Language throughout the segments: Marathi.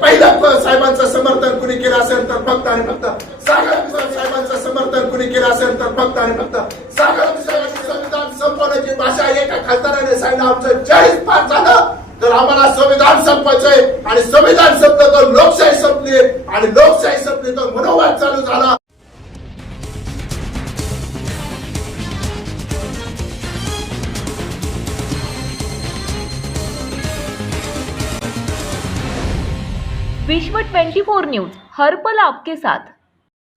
पहिलं साहेबांचं समर्थन कुणी केलं असेल तर फक्त आणि फक्त सागर साहेबांचं समर्थन कुणी केलं असेल तर फक्त आणि फक्त सागर संविधान संपवण्याची भाषा एका खासदाराने सांगितलं. आमचं चाळीस पार झालं तर आम्हाला संविधान संपायचंय आणि संविधान संपलं तर लोकशाही संपली. आणि लोकशाही संपली तर मनोवाद चालू झाला. विश्व 24 न्यूज हर आपके साथ.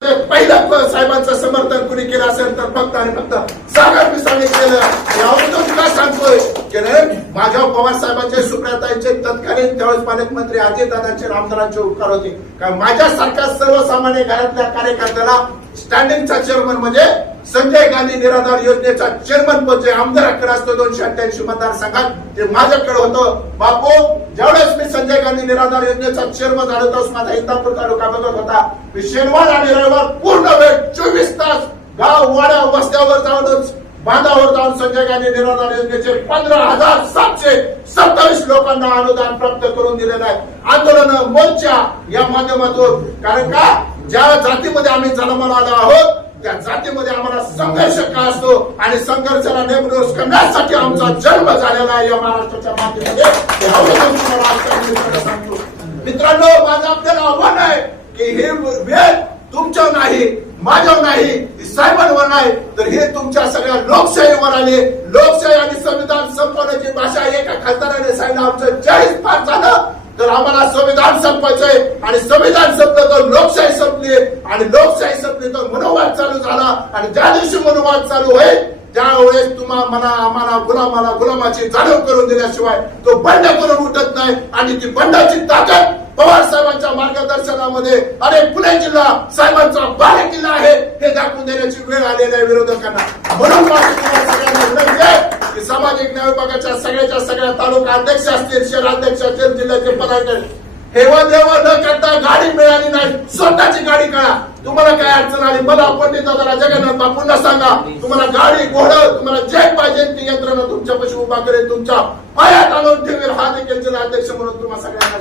पहिला साहेबांचं समर्थन कुणी केलं असेल तर फक्त आणि फक्त सागर मिसाळने केलं. यावर तुला सांगतोय की नाही माझ्या पवार साहेबांचे सुप्रियाताईंचे तत्कालीन त्यावेळेस पालकमंत्री अजितदादांचे रामदारांचे उपकार होते. कारण माझ्यासारख्या सर्वसामान्य घरातल्या कार्यकर्त्याला स्टँडिंगचा चेअरमन म्हणजे संजय गांधी निराधार योजनेचा चेअरमन पद जे आमदाराकडे असतो दोनशे अठ्ठ्याऐंशी मतदारसंघात ते माझ्याकडे होतं. बापू ज्यावेळेस मी संजय गांधी निराधार योजनेचा चेअरमन झालो तेव्हा माझा इंदापूर तालुका बघत होता. मी शनिवार आणि रविवार पूर्ण वेळ चोवीस तास गाव वाड्या वस्त्यावर जाऊनच बांधावर जाऊन संजय गांधी निराधार योजनेचे पंधरा हजार सातशे सत्तावीस लोकांना अनुदान प्राप्त करून दिलेलं आहे. आंदोलन मोर्चा या माध्यमातून. कारण का? ज्या जातीमध्ये आम्ही जन्माला आलो आहोत त्या जातीमध्ये आम्हाला संघर्ष का असतो आणि संघर्षाला नेमणूक करण्यासाठी आमचा जन्म झालेला आहे या महाराष्ट्राच्या मातीमध्ये? सांगतो. मित्रांनो माझं आपल्याला आव्हान आहे की हे वेळ तुमच्या नाही माझ्यावर नाही साहेबांवर नाही तर हे तुमच्या सगळ्या लोकशाहीवर आले. लोकशाही आणि संविधान संपवण्याची भाषा एका खासदाराने सांगितलं. आमचं चाळीस पास झालं. तर आम्हाला संविधान संपायचंय आणि संविधान संपलं तर लोकशाही संपली आणि लोकशाही संपली तर मनोवाद चालू झाला. आणि ज्या दिवशी मनोवाद चालू होईल त्यावेळेस तुम्हा मना आम्हाला गुलामाला गुलामाची जाणीव करून दिल्याशिवाय तो बंड करून उठत नाही. आणि ती बंडाची ताकद पवार साहेबांच्या मार्गदर्शनामध्ये अरे पुणे जिल्हा साहेबांचा बारा किल्ला आहे हे दाखवून देण्याची वेळ आलेली आहे विरोधकांना. म्हणून माझी सगळ्यांना विनंती आहे की सामाजिक न्याय विभागाच्या सगळ्याच्या सगळ्या तालुका अध्यक्ष असतील शहराध्यक्ष असतील जिल्ह्याचे पदाधिकारी हेवा देवा न करता गाडी मिळाली नाही स्वतःची गाडी काढा तुम्हाला काय अडचण आली मला पंडित दादा जगन्नाथ बापूंना सांगा. तुम्हाला गाडी घोडं तुम्हाला जे पाहिजे ती यंत्रणा तुमच्या तुमच्यापाशी उभा करेल तुमच्या पायात आणून ठेवेल हा देखील जिल्हा अध्यक्ष म्हणून तुम्हाला सगळ्यांना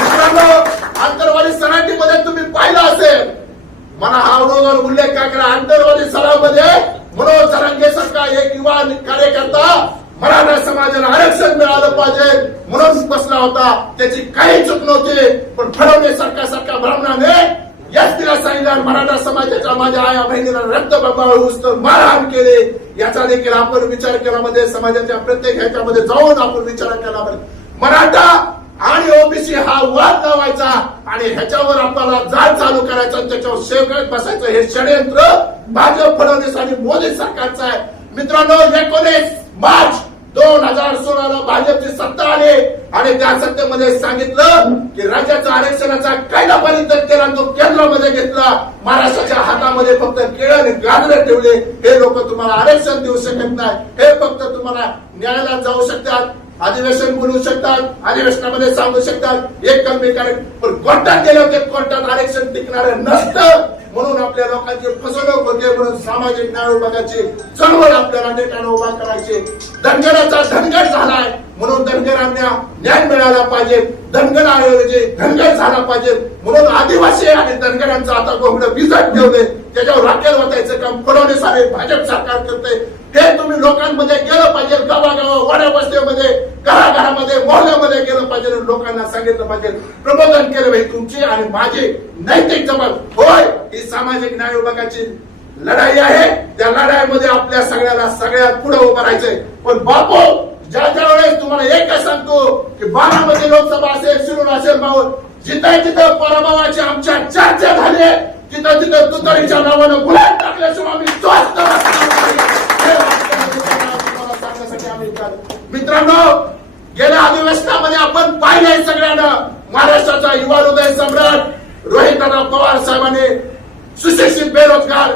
मित्रांनो आंतरवादी सराटीमध्ये तुम्ही पाहिलं असेल. मला हा अगोदर उल्लेख का करा आंतरवादी सरामध्ये मनोज जरांगे सारखा एक युवा कार्यकर्ता मराठा समाजाला आरक्षण मिळालं पाहिजे. म्हणून बसला होता. त्याची काही चूक नव्हती. पण फडणवीस सारखा सारखा ब्राह्मणाने याच तिला सांगितलं मराठा समाजाच्या माझ्या आया बहिणीला रक्त होऊस तर मारहाण केले याचा देखील आपण विचार केला मध्ये समाजाच्या प्रत्येक ह्याच्यामध्ये जाऊन आपण विचार केला पाहिजे मराठा आणि ओबीसी हा वाद लावायचा आणि ह्याच्यावर आपल्याला जाळ चालू करायचा त्याच्यावर शेवट बसायचं. हे षडयंत्र भाजप फडणवीस आणि मोदी सरकारचं आहे. मित्रांनो एकोणीस मार्च दोन हजार सोळाला भाजपची सत्ता आली आणि त्या सत्तेमध्ये सांगितलं की राज्याचा आरक्षणाचा कायदा पारित केला तो केंद्रामध्ये घेतला. महाराष्ट्राच्या हातामध्ये फक्त केळ आणि गाजरे ठेवले. हे लोक तुम्हाला आरक्षण देऊ शकत नाही. हे फक्त तुम्हाला न्यायालयात जाऊ शकतात. अधिवेशन बोलू शकतात अधिवेशनामध्ये सांगू शकतात एक कमी कार्य पण कोर्टात गेलं ते कोर्टात आरक्षण टिकणार नसतं. म्हणून आपल्या लोकांची फसवणूक होते म्हणून सामाजिक न्याय विभागाची चळवळ आपल्याला नेटाने उभा करायची. धनगराचा धनगर झालाय म्हणून धनगरांना न्याय मिळाला पाहिजे. धनगराऐवजी धनगर झाला पाहिजे. म्हणून आदिवासी आणि धनगरांचा आता गोंगड बिजट ठेवले. त्याच्यावर राखेल वाचायचं काम फडणवीस आणि भाजप सरकार करते हे तुम्ही लोकांमध्ये गेलं पाहिजे गावागावा वाड्या वस्त्यामध्ये घराघरामध्ये मोहल्यामध्ये गेलं पाहिजे लोकांना सांगितलं पाहिजे प्रबोधन केलं पाहिजे तुमची आणि माझी नैतिक जबाब. होय ही सामाजिक न्याय विभागाची लढाई आहे. त्या लढाईमध्ये आपल्या सगळ्याला सगळ्यात पुढे उभं राहायचंय. पण बापू ज्या ज्या वेळेस तुम्हाला एकच सांगतो की बारामती लोकसभा असेल शिरूर असेल भाऊ जिथे जिथे पराभवाची आमच्या चर्चा झाली तिथं तिथं तुतरीच्या नावानं गुलाब टाकल्याशिवाय आम्ही मित्रांनो गेल्या अधिवेशनामध्ये आपण पाहिलंय सगळ्यांना महाराष्ट्राचा युवा हृदय सम्राट रोहितदादा पवार साहेबांनी सुशिक्षित बेरोजगार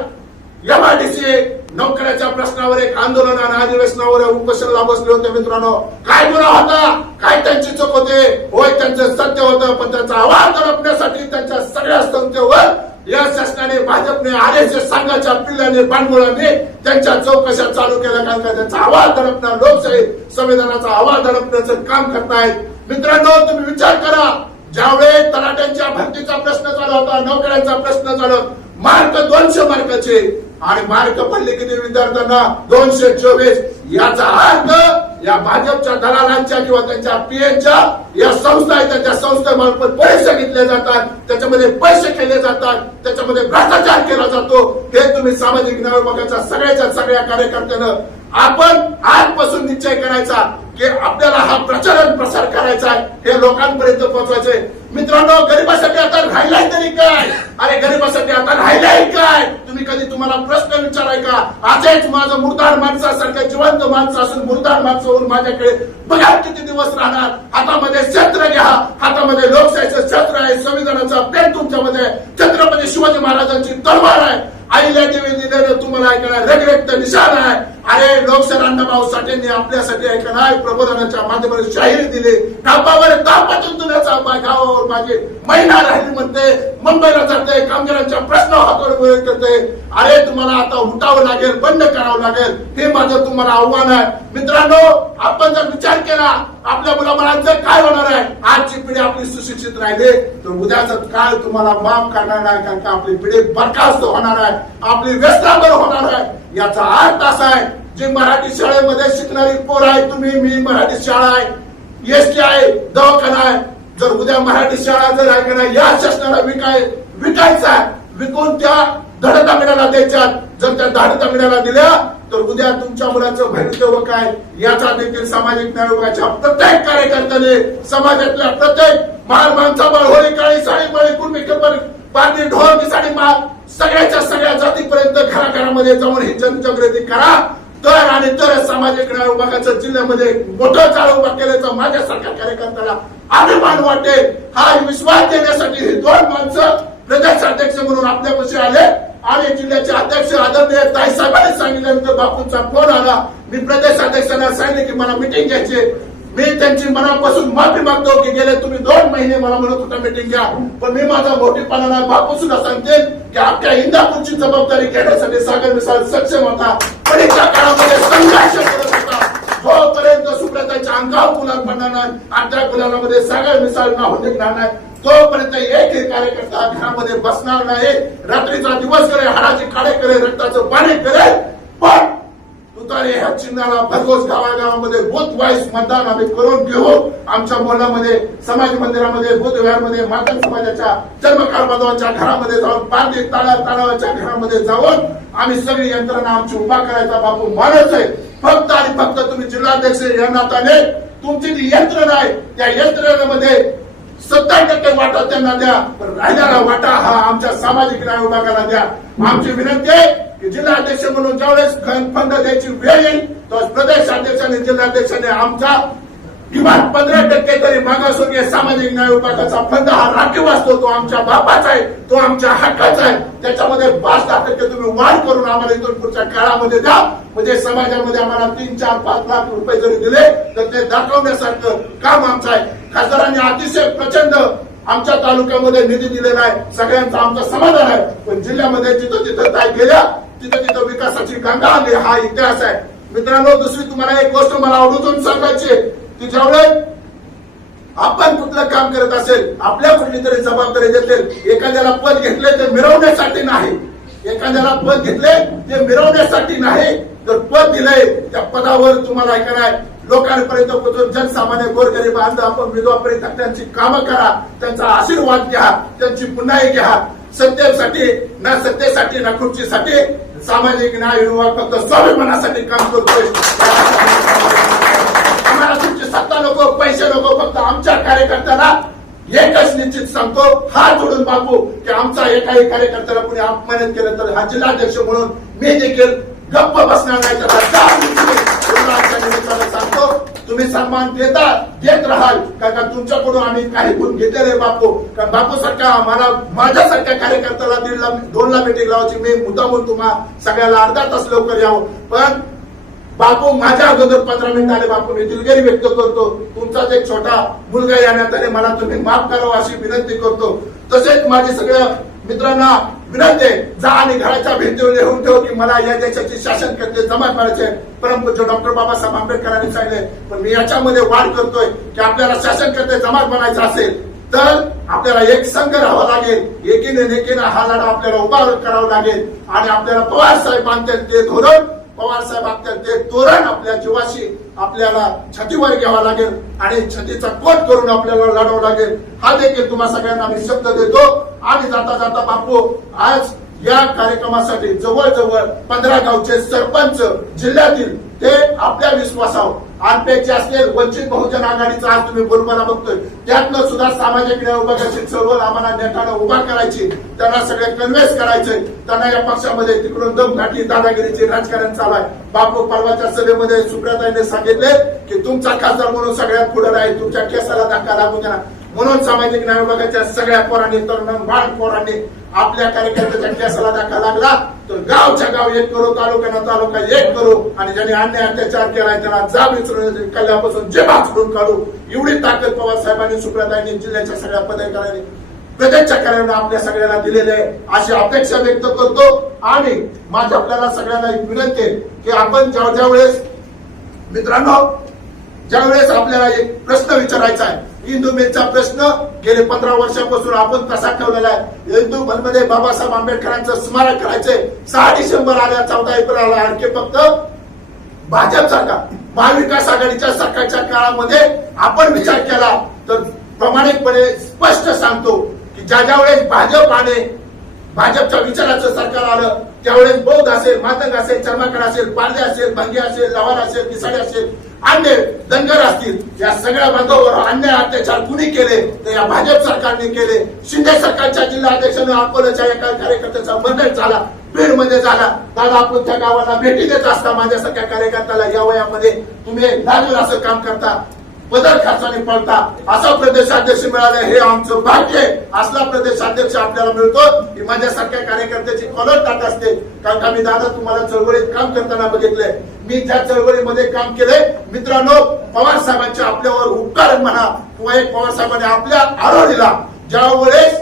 एमआयडीसी नोकऱ्याच्या प्रश्नावर एक आंदोलन आणि अधिवेशनावर उपोषणाला बसले होते मित्रांनो काय गुन्हा होता काय त्यांची चूक होते होय त्यांचं सत्य होतं पण त्याचा आवाज दडपण्यासाठी त्यांच्या सगळ्या संस्थेवर या शासनाने भाजपने आर एस एस संघाच्या पिल्ल्याने त्यांच्या चौकशा चालू केल्या. कारण का त्यांचा आवाज दडपणार लोकशाही संविधानाचा आवाज दडपण्याचं काम करतायत मित्रांनो तुम्ही विचार करा. ज्यावेळेस तलाट्यांच्या भरतीचा प्रश्न चालू होता नोकऱ्यांचा प्रश्न चालू मार्क दोनशे मार्काचे. आणि मार्क पडले किती विद्यार्थ्यांना? दोनशे चोवीस. याचा अर्थ या भाजपच्या दलालांच्या किंवा त्यांच्या पीएनच्या या संस्था आहेत त्या संस्थेमार्फत पैसे घेतले जातात त्याच्यामध्ये पैसे केले जातात त्याच्यामध्ये भ्रष्टाचार केला जातो. हे तुम्ही सामाजिक न्याय विभागाच्या सगळ्याच्या सगळ्या कार्यकर्त्यानं आपण आजपासून निश्चय करायचा की आपल्याला हा प्रचार प्रसार करायचा आहे. हे लोकांपर्यंत पोहोचवायचे मित्रांनो गरिबासाठी आता राहिलाय तरी काय? अरे गरिबासाठी आता राहिलाय काय? तुम्ही कधी तुम्हाला प्रश्न विचाराय का? आजच माझं मुर्दार माणसासारखं जिवंत माणसं असून मुर्दार माणसं होऊन माझ्याकडे बघा किती दिवस राहणार. हातामध्ये शस्त्र घ्या. हातामध्ये लोकशाहीचं शस्त्र आहे संविधानाचा पेन तुमच्यामध्ये. छत्रपती शिवाजी महाराजांची तलवार आहे. आईला देवी दिलेलं तुम्हाला ऐकणार रगरक्त निशाण आहे. अरे लोकशाही अण्णाभाऊ साठेंनी आपल्यासाठी ऐकणार प्रबोधनाच्या माध्यमातून शाहीर दिले. कापावर तापातून गावावर माझे महिना राहिली म्हणते मुंबईला जाते कामगारांच्या प्रश्न हातावर करते. अरे तुम्हाला आता उठावं लागेल बंद करावं लागेल हे माझं तुम्हाला आव्हान आहे. मित्रांनो आपण जर विचार केला आपल्या मुलाबाळांचं काय होणार आहे आजची पिढी आपली सुशिक्षित राहिली तर उद्याचा काळ तुम्हाला माफ करणार नाही कारण का आपली पिढी बरखास्त होणार आहे आपली व्यस्ताबर होणार आहे. याचा अर्थ असा आहे जे मराठी शाळेमध्ये शिकणारी पोर आहे तुम्ही मी मराठी शाळा आहे एसटी आहे दवाखाना आहे जर उद्या मराठी शाळा जर आहे या शासनाला विकाय विकायचा विकून त्या धड तामिळाला द्यायच्या जर त्या धाड तामिळाला दिल्या तर उद्या तुमच्या मुलाचं भवितव्य काय? याचा देखील सामाजिक न्याय विभागाच्या प्रत्येक कार्यकर्त्याने समाजातल्या प्रत्येक मार माणसा बळ होळी काळी साडी बळी कुर्मी कपल पारधी ढोल साडी मा सगळ्याच्या सगळ्या जातीपर्यंत घराघरामध्ये जाऊन ही जनजागृती करा. तर आणि तर सामाजिक न्याय विभागाचं जिल्ह्यामध्ये मोठं चाळ उभा केल्याचं माझ्यासारख्या कार्यकर्त्याला अभिमान वाटेल हा विश्वास देण्यासाठी हे दोन माणसं प्रदेश अध्यक्ष म्हणून आपल्यापाशी आले. आणि जिल्ह्याचे अध्यक्ष आदरणीय ताई साहेबांनी सांगितल्यानंतर बापूंचा फोन आला. मी प्रदेश अध्यक्षांना सांगितले की मला मिटिंग घ्यायची मी त्यांची मनापासून माफी मागतो की गेले तुम्ही दोन महिने मला म्हणत होता मिटिंग घ्या. पण मी माझा मोठेपणा बापू सुद्धा सांगते की आपल्या इंदापूरची जबाबदारी घेण्यासाठी सागर मिसाळ सक्षम होता. पण एका काळामध्ये संघर्ष तोपर्यंत होता सुप्रताच्या अंगावर गुलाल पडणार नाही आमच्या गुलालामध्ये सगळ्या मिसाळ नाव निघणार नाही. तोपर्यंत एक कार्यकर्ता घरामध्ये बसणार नाही. रात्रीचा दिवस करे हाडाचे काळे करे रक्ताचं पाणी करे पण तुतारे ह्या चिन्हाला भरघोस गावागावामध्ये बुथ वाईस मतदान आम्ही करून घेऊ. आमच्या मोहल्ल्यामध्ये समाज मंदिरामध्ये बुध मातंग समाजाच्या जन्मकाळ बांधवांच्या घरामध्ये जाऊन पारदी ताळा ताळावाच्या घरामध्ये जाऊन आम्ही सगळी यंत्रणा आमची उभा करायचा बापू मानच आहे. फक्त आणि फक्त तुम्ही जिल्हाध्यक्ष या नाताने तुमची जी यंत्रणा आहे त्या यंत्रणेमध्ये सत्तर टक्के वाटा त्यांना द्या पण राहिलेला वाटा हा आमच्या सामाजिक न्याय विभागाला द्या. आमची विनंती आहे की जिल्हाध्यक्ष म्हणून ज्यावेळेस फंड द्यायची वेळ येईल तर प्रदेश अध्यक्षाने जिल्हाध्यक्षाने आमचा किमान पंधरा टक्के तरी मागासवर्गीय सामाजिक न्याय विभागाचा फंड हा राखीव असतो तो आमच्या बापाचा आहे तो आमच्या हक्काचा आहे. त्याच्यामध्ये पाच दहा टक्के तुम्ही वाढ करून आम्हाला इथून पुढच्या काळामध्ये द्या. म्हणजे समाजामध्ये आम्हाला तीन चार पाच लाख रुपये जरी दिले तर ते दाखवण्यासारखं काम आमचं आहे. खासदारांनी अतिशय प्रचंड आमच्या तालुक्यामध्ये निधी दिलेला आहे. सगळ्यांचं आमचं समाधान आहे. पण जिल्ह्यामध्ये जिथं जिथं काय केल्या तिथं तिथं विकासाची गंगा आली हा इतिहास आहे. मित्रांनो दुसरी तुम्हाला एक गोष्ट मला आवडून सांगायची की ज्यावेळेस आपण कुठलं काम करत असेल आपल्या कुठली तरी जबाबदारी देते एखाद्याला पद घेतले ते मिरवण्यासाठी नाही. एखाद्याला पद घेतले ते मिरवण्यासाठी नाही. तर पद दिलंय त्या पदावर तुम्हाला ऐकणार लोकांपर्यंत पोहोचून जनसामान्य गोरगरीब बांध आपण विधवापर्यंत त्यांची कामं करा त्यांचा आशीर्वाद घ्या त्यांची पुन्हाही घ्या. सत्तेसाठी ना सत्तेसाठी ना खुर्चीसाठी सामाजिक न्याय विभाग फक्त स्वाभिमानासाठी काम करतोय. सत्ता नको पैसे नको फक्त आमच्या कार्यकर्त्याला एकच निश्चित सांगतो हात जोडून बापू की आमचा एकाही कार्यकर्त्याला कुणी अपमानित केलं तर हा जिल्हाध्यक्ष म्हणून मी देखील गप्प बसणार नाही त्याला निमित्तानं सांगतो. तुम्ही सन्मान देता देत राहाल कारण का तुमच्याकडून आम्ही काही गुण घेतलेले बापू. कारण बापू सारख्या आम्हाला माझ्यासारख्या कार्यकर्त्याला दीड ला दोन ला मिटिंग लावायची मी मुद्दामून तुम्हाला सगळ्याला अर्धा तास लवकर यावं. पण बापू माझ्या अगोदर पंधरा मिनिट आले बापू मी दिलगिरी व्यक्त करतो. तुमचाच एक छोटा मुलगा येण्यात आले मला तुम्ही माफ करावं अशी विनंती करतो. तसेच माझे सगळ्या मित्रांना विनंती आहे, जा आणि घराच्या भिंतीवर लिहून ठेव की मला या देशाची शासन करते जमा करायचे परंतु डॉक्टर बाबासाहेब आंबेडकरांनी सांगितले पण मी याच्यामध्ये वाढ करतोय की आपल्याला शासन करते जमात बनायचं असेल तर आपल्याला एक संघ राहावा लागेल. एकीने नेकीने हा लढा आपल्याला उभा करावा लागेल आणि आपल्याला पवार साहेब आणतात ते धोरण पवार साहेब ते तोरण आपल्या जीवाशी आपल्याला छातीवर घ्यावा लागेल आणि छातीचा कोट करून आपल्याला लढावं लागेल. हा देखील तुम्हा सगळ्यांना मी शब्द देतो. आणि जाता जाता बापू आज या कार्यक्रमासाठी जवळजवळ पंधरा गावचे सरपंच जिल्ह्यातील ते आपल्या विश्वासावर आरपीएचे असतील वंचित बहुजन आघाडीचा आज तुम्ही बोलबाला बघतोय. त्यातनं सुद्धा सामाजिक न्याय विभागाची चळवळ आम्हाला नेटानं उभा करायची त्यांना सगळे कन्व्हेन्स करायचे. त्यांना या पक्षामध्ये तिकडून दम घाटी दादागिरीचे राजकारण चालू आहे. बापू परवाच्या सभेमध्ये सुप्रियाताईने सांगितले की तुमचा खासदार म्हणून सगळ्यात पुढे राहील तुमच्या केसाला धक्का लागू द्या म्हणून सामाजिक न्याय विभागाच्या सगळ्या पोरांनी तरुण बाळ पोरांनी आपल्या कार्यकर्त्याच्या केसाला धक्का लागला तर गावच्या गाव एक करू तालुक्याला तालुका एक करू. आणि ज्यांनी अन्याय अत्याचार केलाय त्याला जाब विचारून कल्यापासून जेबा सोडून काढू. एवढी ताकद पवार साहेबांनी सुप्रताईंनी जिल्ह्याच्या सगळ्या पदाधिकाऱ्यांनी प्रदेशच्या कार्यालयानं आपल्या सगळ्यांना दिलेले आहे. अशी अपेक्षा व्यक्त करतो. आणि माझ्या आपल्याला सगळ्यांना एक विनंती आहे की आपण ज्या ज्या वेळेस मित्रांनो ज्यावेळेस आपल्याला एक प्रश्न विचारायचा आहे हिंदू मिलचा प्रश्न गेले पंधरा वर्षापासून आपण कसा ठेवलेला आहे? हिंदू मनमध्ये बाबासाहेब आंबेडकरांचं स्मारक करायचंय सहा डिसेंबर आल्या चौदा एप्रिल आला आणखी फक्त भाजप सरकार. महाविकास आघाडीच्या सरकारच्या काळामध्ये आपण विचार केला तर प्रामाणिकपणे स्पष्ट सांगतो की ज्या ज्या वेळेस भाजप आले भाजपच्या विचाराचं सरकार आलं त्यावेळेस बौद्ध असेल मातंग असेल चर्माकड असेल पारदे असेल भंगे असेल लवार असेल किसाडे असेल अन्य दंगर असतील या सगळ्या बांधवावर अन्याय अत्याचार कुणी केले तर या भाजप सरकारने केले. शिंदे सरकारच्या जिल्हा अध्यक्षाने अकोल्याच्या एका कार्यकर्त्याचा बंधन झाला बीडमध्ये झाला. दादा आपण त्या गावाला भेटी देत असता माझ्यासारख्या कार्यकर्त्याला या वयामध्ये. तुम्ही लागलं असं काम करता बदल खर्चाने पळता. असा प्रदेशाध्यक्ष मिळाला हे आमचं भाग्य असला प्रदेशाध्यक्ष आपल्याला मिळतो की माझ्यासारख्या कार्यकर्त्याची कॉलर टाट असते. कारण का मी दादा तुम्हाला चळवळीत काम करताना बघितलंय. मी त्या चळवळीमध्ये काम केलंय. मित्रांनो पवार साहेबांचे आपल्यावर उपकार म्हणा. किंवा एक पवार साहेबांनी आपल्या आरोळीला ज्या वेळेस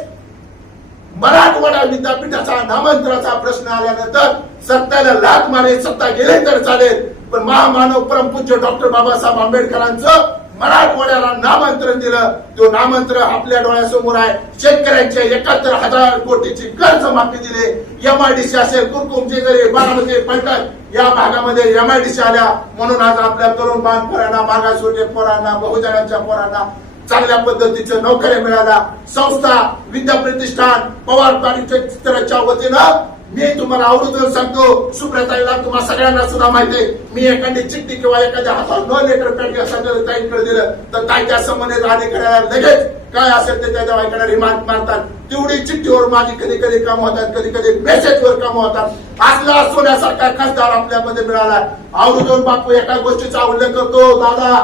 मराठवाडा विद्यापीठाचा नामांतराचा प्रश्न आल्यानंतर सत्ताला लाख मारे सत्ता गेले तर चालेल. पण महामानव परमपूज्य डॉक्टर बाबासाहेब आंबेडकरांचं मराठवाड्याला नामांतरण दिलं. तो नामांतर आपल्या डोळ्यासमोर आहे. शेतकऱ्यांच्या एकाहत्तर हजार कोटीची कर्ज माफी दिली. एमआयडीसी असेल कुरकुमचे जरी बारामती पलटण या भागामध्ये एमआयडीसी आल्या. म्हणून आज आपल्या तरुण बांध मागासवर्गीय पोरांना बहुजनांच्या पोरांना चांगल्या पद्धतीचं नोकऱ्या मिळाल्या. संस्था विद्या प्रतिष्ठान पवार चित्राच्या वतीनं मी तुम्हाला आवडून सांगतो सुप्रताईला तुम्हाला सगळ्यांना सुद्धा माहिती आहे मी एखादी चिठ्ठी किंवा एखाद्या हातात न लेकर पॅड असं ताईकडे दिलं तर काय त्या संबंधित अधिकाऱ्याला लगेच काय असेल ते त्याच्या बायकडे रिमार्क मारतात. तेवढी चिठ्ठीवर माझी कधी कधी काम होतात कधी कधी मेसेजवर काम होतात. असला सोन्यासारखा खासदार आपल्यामध्ये मिळाला आवडून बापू एका गोष्टीचा उल्लेख करतो दादा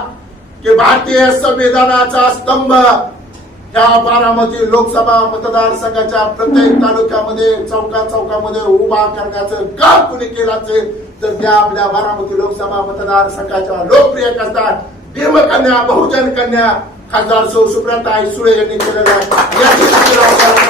की भारतीय संविधानाचा स्तंभ या बारामती लोकसभा मतदारसंघाच्या प्रत्येक तालुक्यामध्ये चौका चौकामध्ये उभा करण्याचं काम कुणी केलं असेल तर त्या आपल्या बारामती लोकसभा मतदारसंघाच्या लोकप्रिय खासदार भीमकन्या बहुजन कन्या खासदार सौ सुप्रताई सुळे यांनी केलेल्या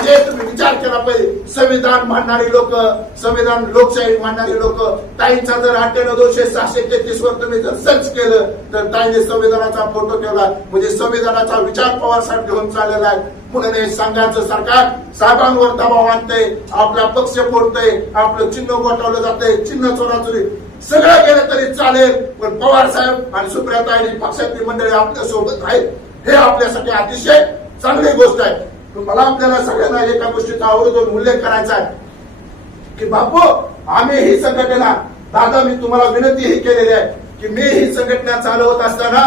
म्हणजे तुम्ही विचार केला पाहिजे. संविधान मानणारी लोक संविधान लोकशाही मानणारी लोक ताईंचा जर अठ्ठ्याण्णव दोनशे सहाशे तेहतीस वर तुम्ही जर सर्च केलं तर ताईने संविधानाचा फोटो ठेवला. म्हणजे संविधानाचा विचार पवार साहेब घेऊन चाललेला आहे. म्हणून हे संघाचं सरकार साहेबांवर दबाव आणतंय आपला पक्ष फोडतंय आपलं चिन्ह गोठवलं जातंय चिन्ह चोराचोरी सगळं केलं तरी चालेल. पण पवार साहेब आणि सुप्रियाता आणि पक्षातली मंडळी आपल्यासोबत आहेत. हे आपल्यासाठी अतिशय चांगली गोष्ट आहे. मला आपल्याला सगळ्यांना एका गोष्टीचा आवर्जून उल्लेख करायचा आहे. की बापू आम्ही ही संघटना दादा मी तुम्हाला विनंती ही केलेली आहे की मी ही संघटना चालवत असताना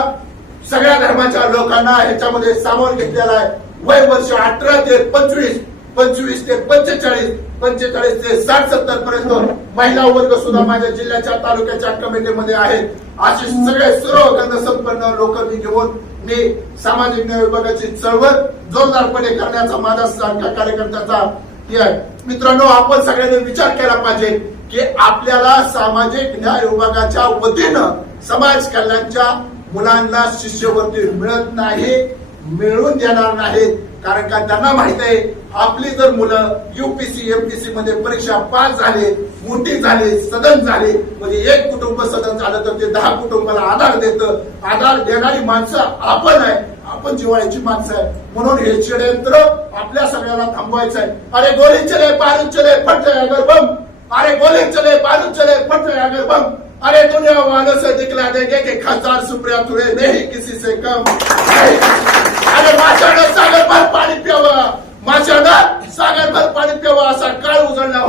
सगळ्या धर्माच्या लोकांना ह्याच्यामध्ये सामावून घेतलेला आहे. वय वर्ष अठरा ते पंचवीस पंचवीस ते पंचेचाळीस पंचेचाळीस ते साठ सत्तर पर्यंत महिला वर्ग सुद्धा माझ्या जिल्ह्याच्या तालुक्याच्या कमिटीमध्ये आहेत. असे सगळे सर्व संपन्न लोक मी घेऊन मी सामाजिक न्याय विभागाची चळवळ जोरदारपणे करण्याचा माझा सारख्या कार्यकर्त्याचा हे आहे. मित्रांनो आपण सगळ्यांनी विचार केला पाहिजे की आपल्याला सामाजिक न्याय विभागाच्या वतीनं समाज कल्याणच्या मुलांना शिष्यवृत्ती मिळत नाही मिळून देणार नाहीत. कारण का त्यांना माहीत आहे आपली जर मुलं युपीसी एमपीसी मध्ये परीक्षा पास झाले मोठी झाली सदन झाली म्हणजे एक कुटुंब सदन झालं तर ते दहा कुटुंबाला आधार देतं. आधार देणारी माणसं आपण आहे. आपण जिवाळ्याची माणसं आहे. म्हणून हे षडयंत्र आपल्या सगळ्याला थांबवायचं आहे. अरे गोली चले बारूद चले फट अगर बम. अरे गोली चले बारूद चले फट अगर बम. अरे दुनिया वालों से दिखला देंगे कि खासदार सुप्रिया तुरे नहीं किसी से कम नहीं अरे माशानं सागर भर पाणी प्यावं माशानं सागर भर पाणी प्यावं असा काळ उजळला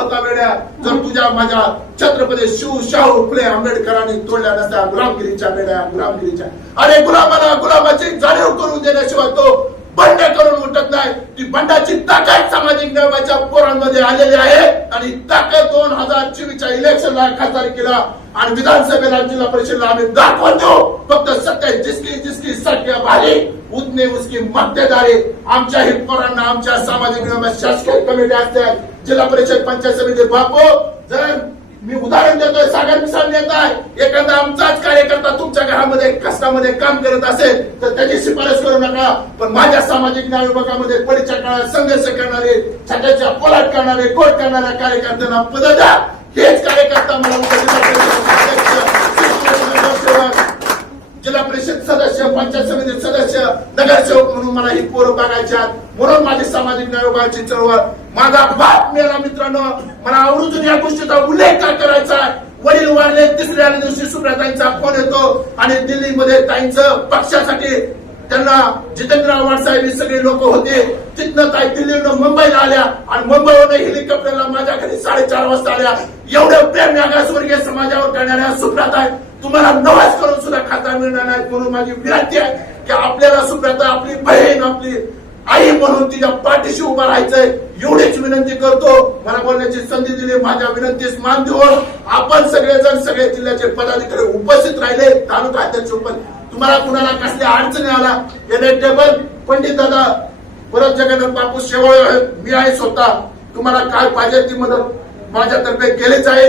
नसत्या जर तुझ्या माझ्या छत्रपती शिव शाहू फुले आंबेडकरांनी तोडल्या नसत्या गुलामगिरीच्या वेड्या गुलामगिरीच्या. अरे गुलामाला गुलामाची जाणीव करून देण्याशिवाय तो बंड करून उठत नाही. ती बंडाची ताकद सामाजिक न्यायाच्या पोरांमध्ये आलेली आहे आणि ताकद दोन हजार चोवीसच्या इलेक्शनला खासदार केला आणि विधानसभेला जिल्हा परिषदेला आम्ही दाखवून देऊ. फक्त सत्य जिसकी जिसकी सत्य भारी उतने उसकी मक्तेदारी आमच्या हित पोरांना आमच्या सामाजिक न्याय शासकीय कमिटी असतात जिल्हा परिषद पंचायत समिती बापू जर मी उदाहरण देतोय सागर मिसाल नेत आहे एखादा आमचाच कार्यकर्ता तुमच्या घरामध्ये कष्टामध्ये काम करत असेल तर त्याची शिफारस करू नका. पण माझ्या सामाजिक न्याय विभागामध्ये परीक्षा काळात संघर्ष करणारे छटाच्या पोलाट करणारे कोट करणाऱ्या कार्यकर्त्यांना पद द्या. हेच कार्यकर्ता मला उद्या जिल्हा परिषद सदस्य पंचायत समिती सदस्य नगरसेवक म्हणून मला ही पोरं बघायच्यात म्हणून माझी सामाजिक न्यायोगाची चळवळ माझा बाप मेला मित्रांनो. मला आवर्जून या गोष्टीचा उल्लेख का करायचा वडील वाढले तिसऱ्या दिवशी सुप्रियाताईंचा फोन येतो आणि दिल्लीमध्ये ताईंचं पक्षासाठी त्यांना जितेंद्र आव्हाड साहेब हे सगळे लोक होते. तिथनं ताई दिल्लीनं मुंबईला आल्या आणि मुंबईवरून हेलिकॉप्टरला माझ्या घरी साडेचार वाजता आल्या. एवढं प्रेम या समाजावर करणाऱ्या सुप्रियात आहे तुम्हाला नवाज करून सुद्धा खाता मिळणार नाही. म्हणून माझी विनंती आहे की आपल्याला सुप्रियाता आपली बहीण आपली आई म्हणून तिच्या पाठीशी उभा राहायचंय. एवढीच विनंती करतो. मला बोलण्याची संधी दिली. माझ्या विनंतीस मान देऊन आपण सगळेजण सगळे जिल्ह्याचे पदाधिकारी उपस्थित राहिले. तालुका अध्यक्ष उपस्थित तुम्हाला कुणाला कसल्या अडचणी आला एन टेबल. पंडित दादा परत जगन्नाथ बापू शेवळ मी आहे स्वतः. तुम्हाला काय पाहिजे ती मदत माझ्यातर्फे केलीच आहे.